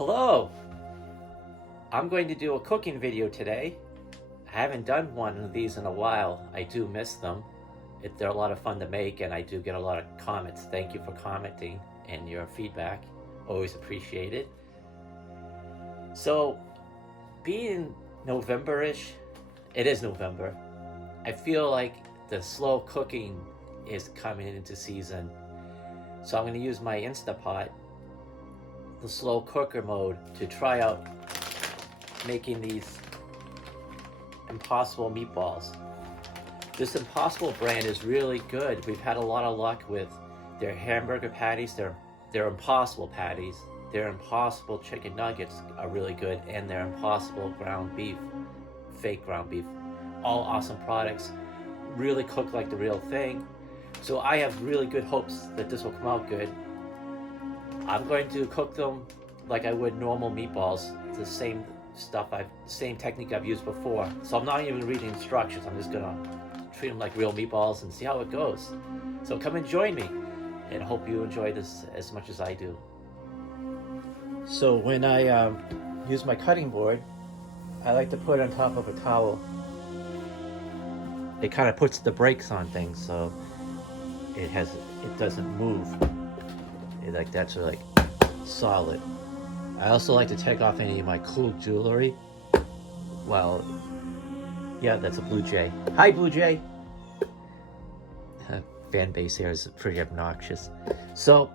Hello! I'm going to do a cooking video today. I haven't done one of these in a while. I do miss them. They're a lot of fun to make, and I do get a lot of comments. Thank you for commenting and your feedback. Always appreciated. So, being November-ish, it is November, I feel like the slow cooking is coming into season. So I'm going to use my Instapot, the slow cooker mode, to try out making these Impossible meatballs. This Impossible brand is really good. We've had a lot of luck with their hamburger patties, their Impossible patties, their Impossible chicken nuggets are really good, and their Impossible ground beef, fake ground beef. All awesome products, really cook like the real thing. So I have really good hopes that this will come out good. I'm going to cook them like I would normal meatballs, the same same technique I've used before. So I'm not even reading instructions. I'm just gonna treat them like real meatballs and see how it goes. So come and join me, and hope you enjoy this as much as I do. So when I use my cutting board, I like to put it on top of a towel. It kind of puts the brakes on things, so it doesn't move. That's like solid. I also like to take off any of my cool jewelry. Well, yeah, that's a blue jay. Hi, blue jay. Fan base here is pretty obnoxious. So,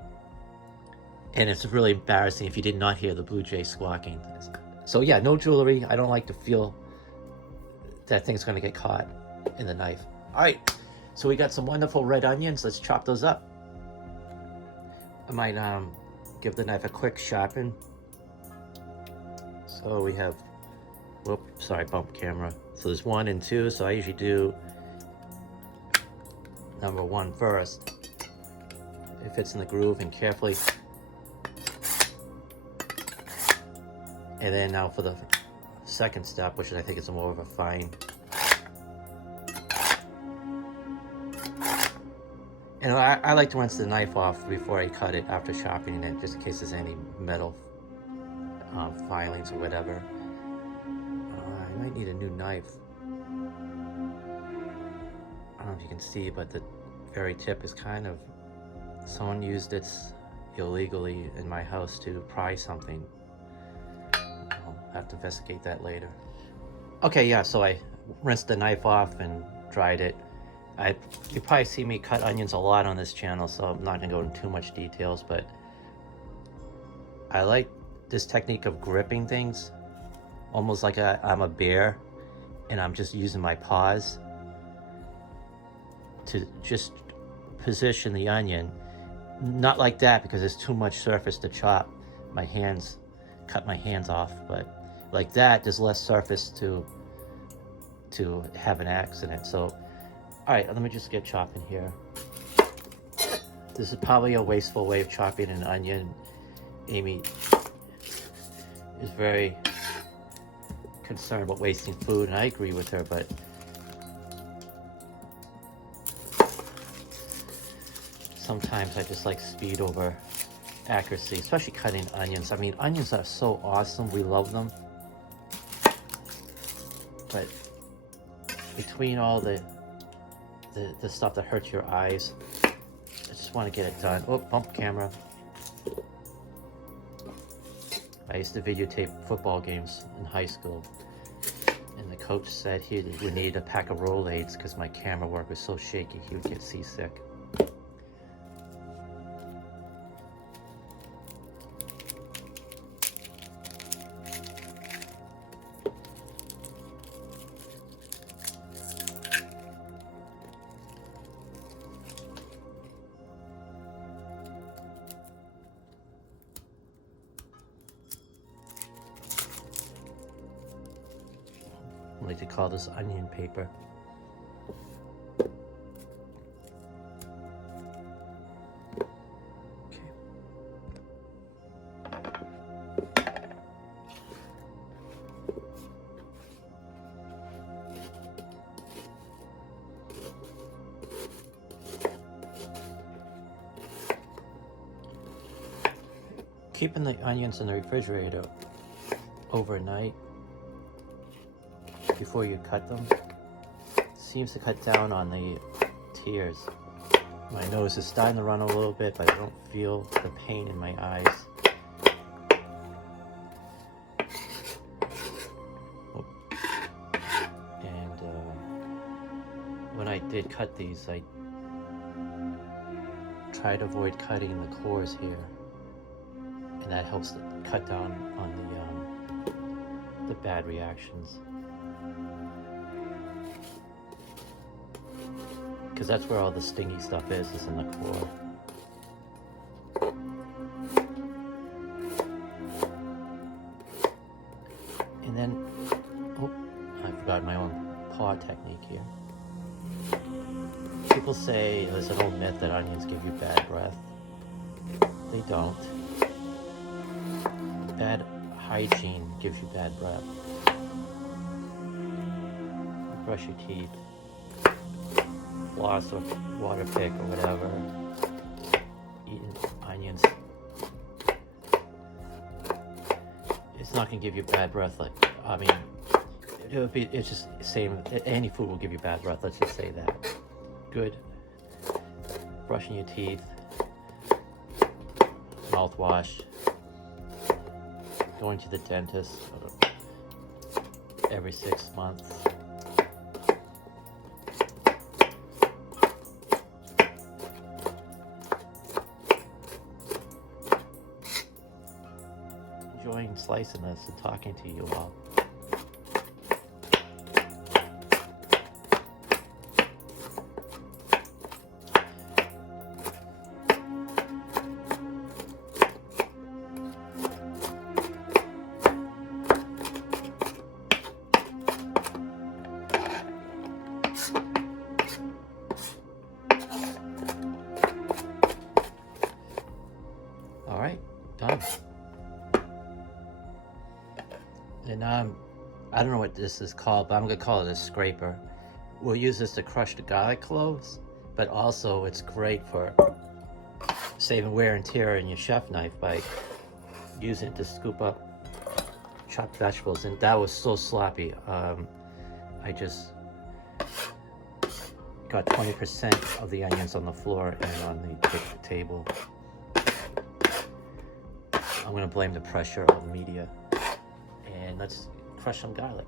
and it's really embarrassing if you did not hear the blue jay squawking. So yeah, no jewelry. I don't like to feel that thing's gonna get caught in the knife. All right, so we got some wonderful red onions. Let's chop those up. I might give the knife a quick sharpen. So we have, whoops, sorry, bump camera. So there's 1 and 2, so I usually do number 1 first. It fits in the groove, and carefully. And then now for the second step, which I think is more of a fine. And I like to rinse the knife off before I cut it after sharpening it, just in case there's any metal filings or whatever. I might need a new knife. I don't know if you can see, but the very tip is kind of, someone used it illegally in my house to pry something. I'll have to investigate that later. Okay, yeah, so I rinsed the knife off and dried it. You probably see me cut onions a lot on this channel, so I'm not gonna go into too much details, but I like this technique of gripping things, almost like I'm a bear, and I'm just using my paws to just position the onion. Not like that, because there's too much surface to chop. Cut my hands off, but like that, there's less surface to have an accident. So, all right, let me just get chopping here. This is probably a wasteful way of chopping an onion. Amy is very concerned about wasting food, and I agree with her, but sometimes I just like speed over accuracy, especially cutting onions. I mean, onions are so awesome. We love them. But between all the stuff that hurts your eyes, I just want to get it done. Oh, bump camera. I used to videotape football games in high school, and the coach said he would need a pack of Rolaids because my camera work was so shaky he would get seasick. I like to call this onion paper. Okay. Keeping the onions in the refrigerator overnight before you cut them seems to cut down on the tears. My nose is starting to run a little bit, but I don't feel the pain in my eyes. And when I did cut these, I tried to avoid cutting the cores here, and that helps to cut down on the bad reactions. Because that's where all the stingy stuff is in the core. And then, oh, I forgot my own paw technique here. People say there's an old myth that onions give you bad breath. They don't. Bad hygiene gives you bad breath. You brush your teeth, floss or water pick or whatever, eating onions, it's not gonna give you bad breath. Like, I mean, it's just the same. Any food will give you bad breath. Let's just say that. Good brushing your teeth, mouthwash, going to the dentist every 6 months. Enjoying slicing this and talking to you all. All right, done. And I don't know what this is called, but I'm gonna call it a scraper. We'll use this to crush the garlic cloves, but also it's great for saving wear and tear in your chef knife by using it to scoop up chopped vegetables. And that was so sloppy. I just got 20% of the onions on the floor and on the table. I'm gonna blame the pressure of the media. And let's crush some garlic.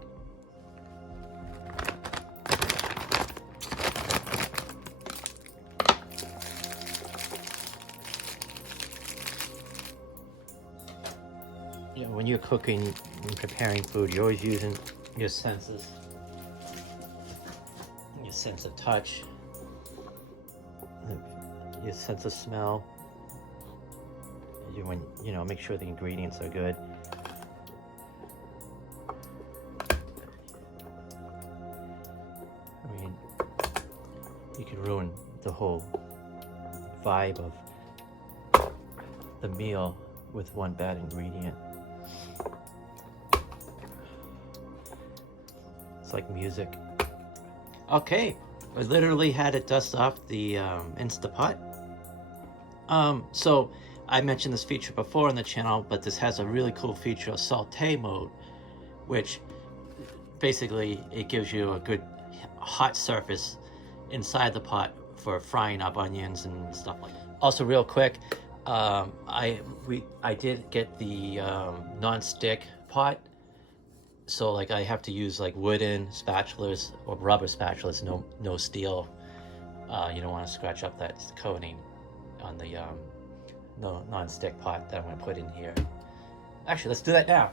You know, when you're cooking and preparing food, you're always using your senses, your sense of touch, your sense of smell. When make sure the ingredients are good. I mean, you could ruin the whole vibe of the meal with one bad ingredient. It's like music. Okay, I literally had it dust off the Insta pot. So I mentioned this feature before on the channel, but this has a really cool feature of saute mode, which basically it gives you a good hot surface inside the pot for frying up onions and stuff like that. Also, real quick, I did get the non-stick pot, so like I have to use like wooden spatulas or rubber spatulas, no steel. You don't want to scratch up that coating on the non-stick pot that I'm going to put in here. Actually, let's do that now.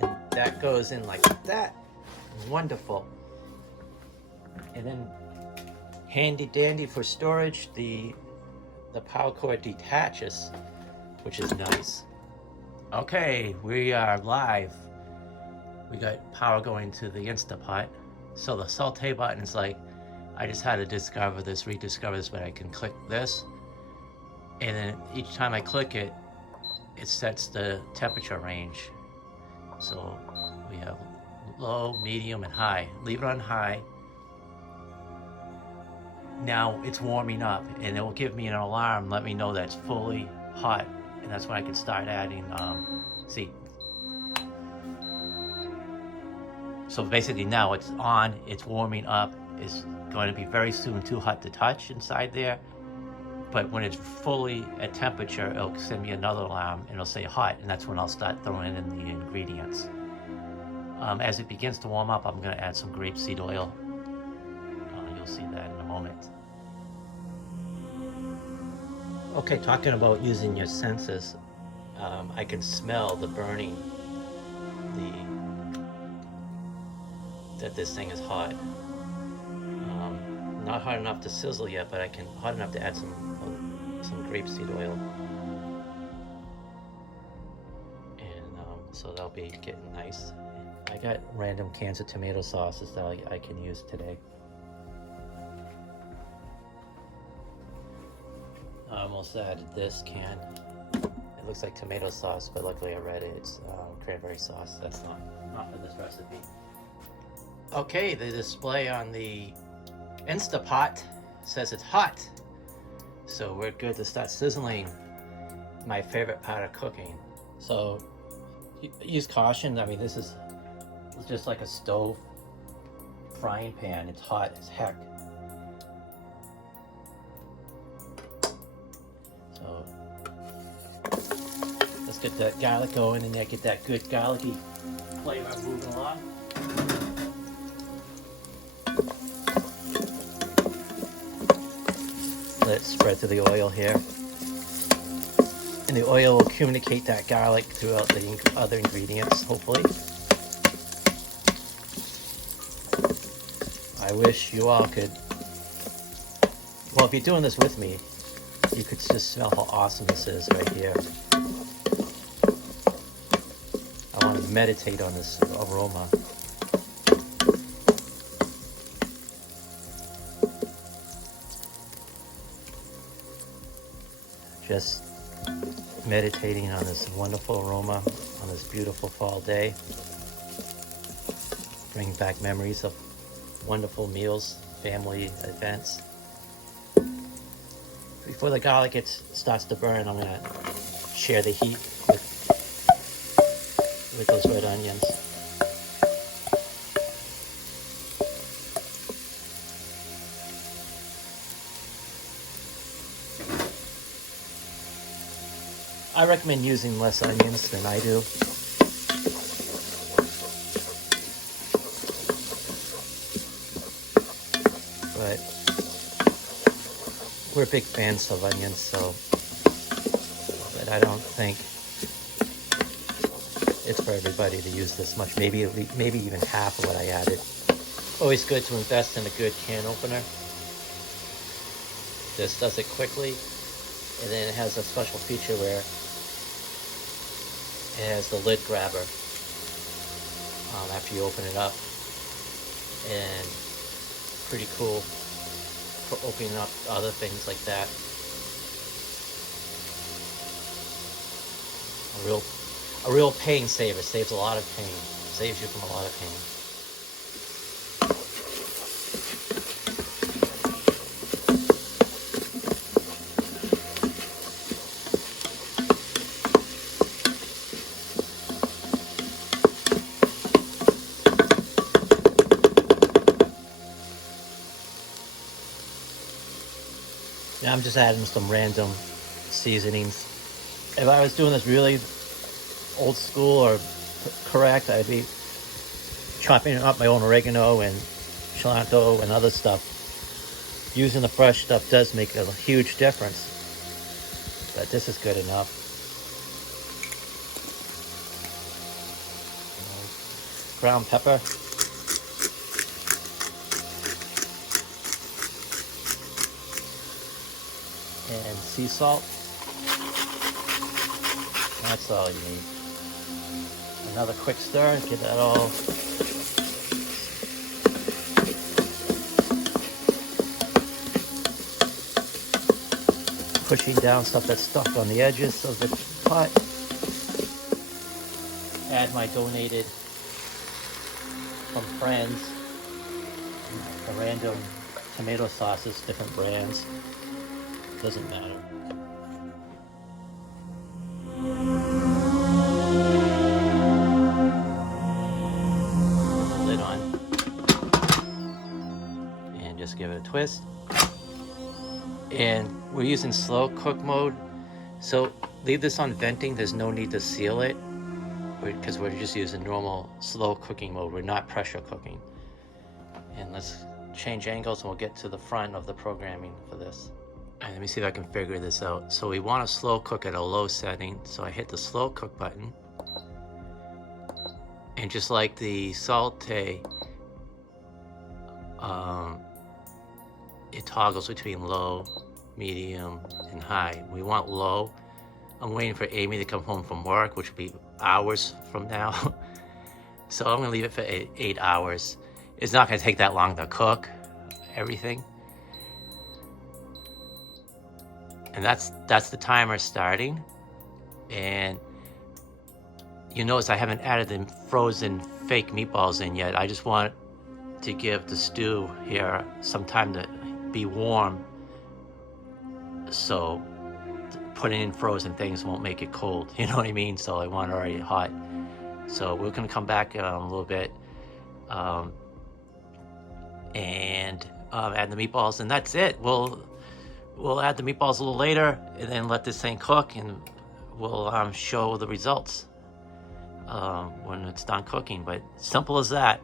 And that goes in like that. Wonderful. And then handy dandy for storage, the power cord detaches, which is nice. Okay, we are live. We got power going to the Instapot. So the saute button is like, I just had to rediscover this, but I can click this. And then each time I click it, it sets the temperature range. So we have low, medium, and high. Leave it on high. Now it's warming up, and it will give me an alarm, let me know that it's fully hot And that's when I can start adding, see. So basically now it's on, it's warming up. It's going to be very soon too hot to touch inside there. But when it's fully at temperature, it'll send me another alarm and it'll say hot, and that's when I'll start throwing in the ingredients. As it begins to warm up, I'm going to add some grapeseed oil. You'll see that in a moment. Okay, talking about using your senses, I can smell the burning, that this thing is hot. Not hot enough to sizzle yet, but hot enough to add some grapeseed oil. And so they'll be getting nice. I got random cans of tomato sauces that I can use today. I almost added this can. It looks like tomato sauce, but luckily I read it. It's cranberry sauce. That's not for this recipe. Okay, the display on the Insta pot says it's hot. So we're good to start sizzling, my favorite part of cooking. So use caution. I mean, this is just like a stove frying pan. It's hot as heck. So let's get that garlic going in there, get that good garlicky flavor moving along. Let it spread to the oil here. And the oil will communicate that garlic throughout the other ingredients, hopefully. I wish you all could, well, if you're doing this with me, you could just smell how awesome this is right here. I want to meditate on this aroma. Just meditating on this wonderful aroma on this beautiful fall day. Bring back memories of wonderful meals, family events. Before the garlic starts to burn, I'm gonna share the heat with those red onions. I recommend using less onions than I do. But we're big fans of onions, so, but I don't think it's for everybody to use this much. Maybe even half of what I added. Always good to invest in a good can opener. This does it quickly, and then it has a special feature where it has the lid grabber after you open it up, and pretty cool for opening up other things like that. A real pain saver. Saves a lot of pain. Saves you from a lot of pain. Now I'm just adding some random seasonings. If I was doing this really old school or correct, I'd be chopping up my own oregano and cilantro and other stuff. Using the fresh stuff does make a huge difference, but this is good enough. Ground pepper. And sea salt. That's all you need. Another quick stir and get that all pushing down stuff that's stuck on the edges of the pot. Add my donated from friends, the random tomato sauces, different brands. Doesn't matter. twist. And we're using slow cook mode. So leave this on venting. There's no need to seal it because we're just using normal slow cooking mode. We're not pressure cooking. And let's change angles and we'll get to the front of the programming for this. All right, let me see if I can figure this out. So we want to slow cook at a low setting. So I hit the slow cook button. And just like the saute, it toggles between low, medium, and high. We want low. I'm waiting for Amy to come home from work, which will be hours from now. So I'm gonna leave it for 8 hours. It's not gonna take that long to cook everything. And that's the timer starting. And you notice I haven't added the frozen fake meatballs in yet. I just want to give the stew here some time to be warm. So putting in frozen things won't make it cold. You know what I mean? So I want it already hot. So we're gonna come back in a little bit and add the meatballs, and that's it. We'll add the meatballs a little later and then let this thing cook, and we'll show the results when it's done cooking. But simple as that.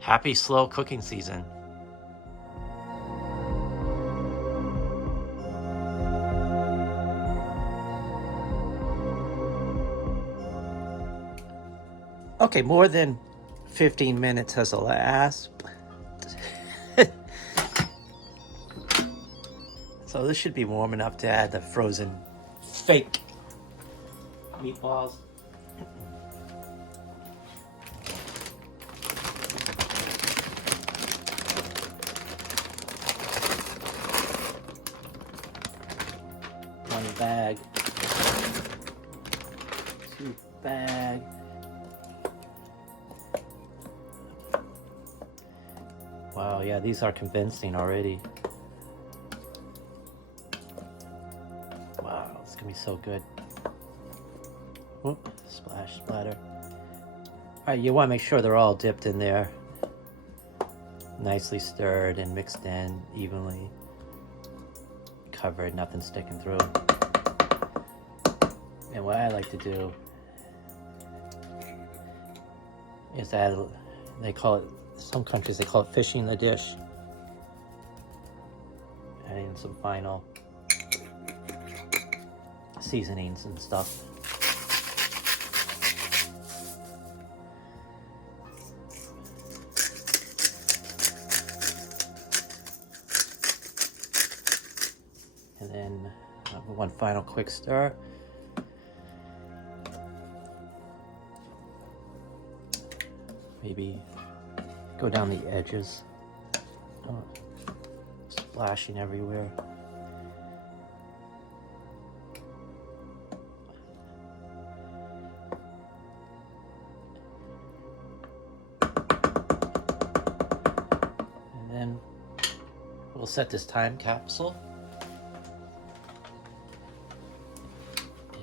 Happy slow cooking season. Okay, more than 15 minutes has elapsed. So this should be warm enough to add the frozen fake meatballs. One bag, 2 bag. Wow, yeah, these are convincing already. Wow, it's gonna be so good. Whoop, splash, splatter. All right, you wanna make sure they're all dipped in there. Nicely stirred and mixed in evenly. Covered, nothing sticking through. And what I like to do is add, they call it, some countries they call it fishing the dish. Adding some final seasonings and stuff. And then one final quick stir. Maybe go down the edges. Oh, splashing everywhere. And then we'll set this time capsule.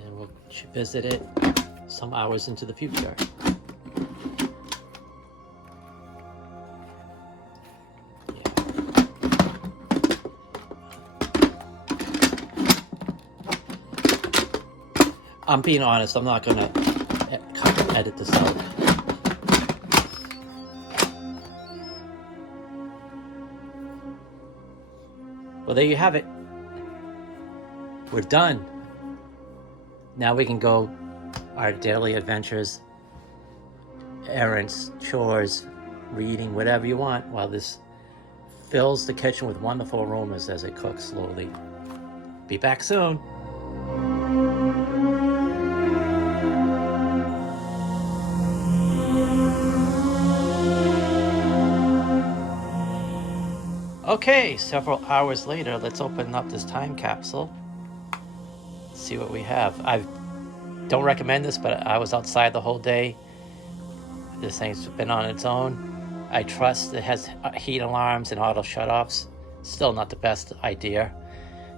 And we'll visit it some hours into the future. I'm being honest, I'm not gonna edit this out. Well, there you have it. We're done. Now we can go our daily adventures, errands, chores, reading, whatever you want, while this fills the kitchen with wonderful aromas as it cooks slowly. Be back soon. Okay, several hours later, let's open up this time capsule. See what we have. I don't recommend this, but I was outside the whole day. This thing's been on its own. I trust it has heat alarms and auto shutoffs. Still not the best idea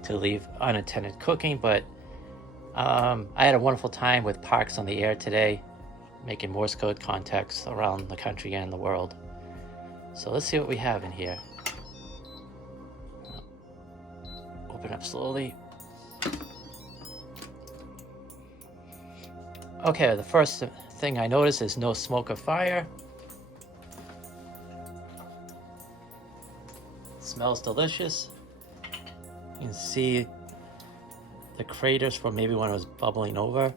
to leave unattended cooking, but I had a wonderful time with Parks on the Air today, making Morse code contacts around the country and the world. So let's see what we have in here. Open up slowly. Okay, the first thing I notice is no smoke or fire. It smells delicious. You can see the craters from maybe when it was bubbling over.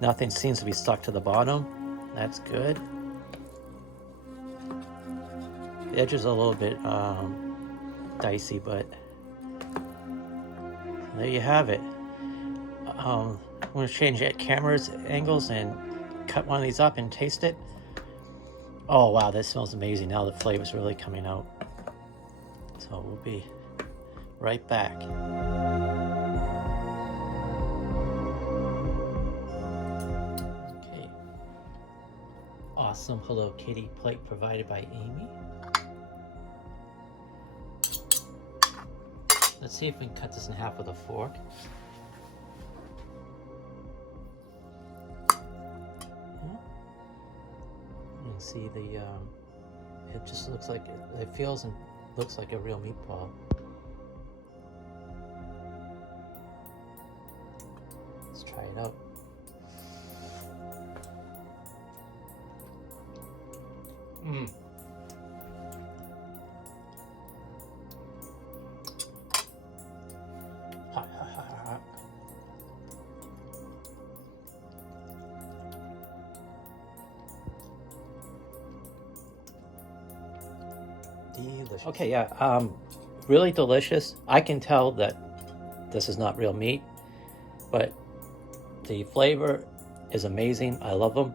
Nothing seems to be stuck to the bottom. That's good. The edges are a little bit dicey, but there you have it. I'm going to change camera's angles and cut one of these up and taste it. Oh wow, that smells amazing. Now the flavor's really coming out. So we'll be right back. Okay. Awesome Hello Kitty plate provided by Amy. Let's see if we can cut this in half with a fork. You can see the, it just looks like, it feels and looks like a real meatball. Let's try it out. Mmm. Hot, hot, hot, hot. Delicious. Okay, yeah, really delicious. I can tell that this is not real meat, but the flavor is amazing. I love them.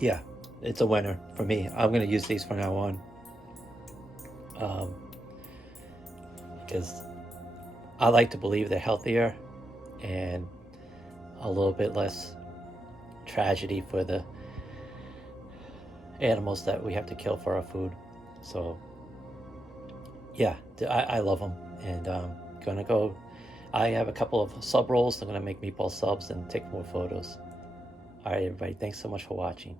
Yeah, it's a winner for me. I'm going to use these from now on. Because I like to believe they're healthier and a little bit less tragedy for the animals that we have to kill for our food. So yeah, I love them, and gonna go. I have a couple of sub rolls. I'm gonna make meatball subs and take more photos. All right, everybody, thanks so much for watching.